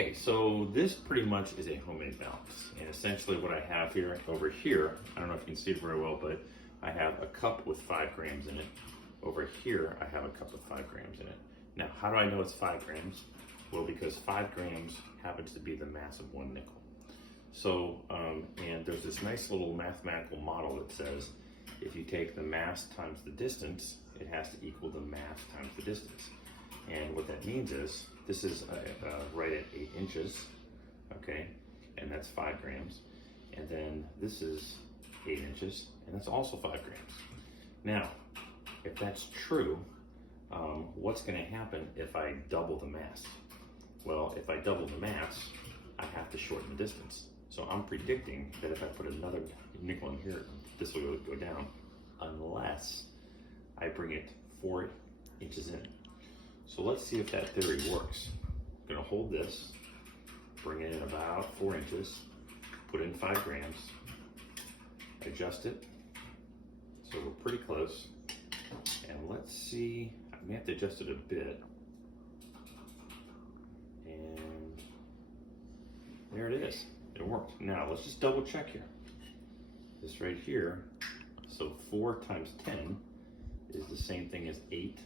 Okay, so this pretty much is a homemade balance. And essentially what I have here, over here, I don't know if you can see it very well, but I have a cup with 5 grams in it. Over here, I have a cup with 5 grams in it. Now, how do I know it's 5 grams? Well, because 5 grams happens to be the mass of 1 nickel. So, and there's this nice little mathematical model that says if you take the mass times the distance, it has to equal the mass times the distance. And what that means is, this is right at 8 inches, okay? And that's 5 grams. And then this is 8 inches, and that's also 5 grams. Now, if that's true, what's gonna happen if I double the mass? Well, if I double the mass, I have to shorten the distance. So I'm predicting that if I put another nickel in here, this will go down, unless I bring it 4 inches in. So let's see if that theory works. I'm gonna hold this, bring it in about 4 inches, put in 5 grams, adjust it, so we're pretty close. And let's see, I may have to adjust it a bit. And there it is, it worked. Now let's just double check here. This right here, so 4 times 10 is the same thing as 8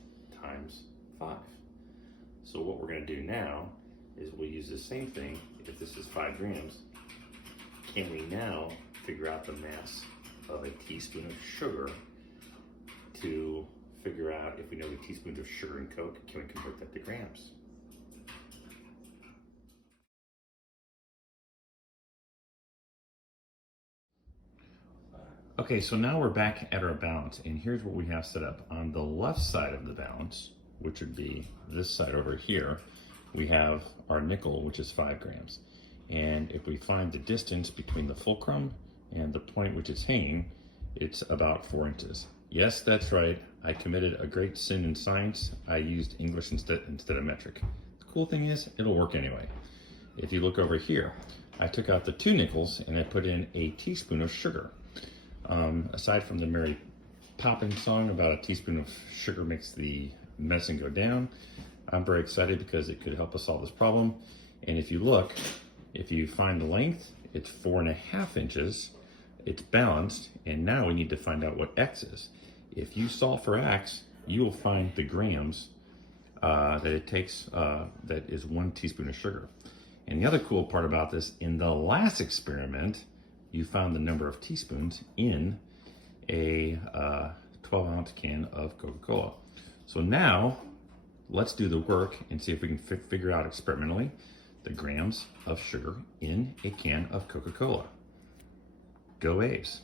times 5. So what we're gonna do now is we'll use the same thing. If this is 5 grams, can we now figure out the mass of a teaspoon of sugar to figure out if we know the teaspoons of sugar in Coke, can we convert that to grams? Okay, so now we're back at our balance, and here's what we have set up. On the left side of the balance, which would be this side over here, we have our nickel, which is 5 grams. And if we find the distance between the fulcrum and the point which it's hanging, it's about 4 inches. Yes, that's right. I committed a great sin in science. I used English instead of metric. The cool thing is, it'll work anyway. If you look over here, I took out the 2 nickels and I put in a teaspoon of sugar. Aside from the Mary Poppins song about a teaspoon of sugar makes the medicine go down, I'm very excited because it could help us solve this problem. And if you look, if you find the length, it's 4.5 inches, it's balanced, and now we need to find out what X is. If you solve for X, you will find the grams that it takes, that is 1 teaspoon of sugar. And the other cool part about this, in the last experiment, you found the number of teaspoons in a 12-ounce can of Coca-Cola. So now, let's do the work and see if we can figure out experimentally the grams of sugar in a can of Coca-Cola. Go A's.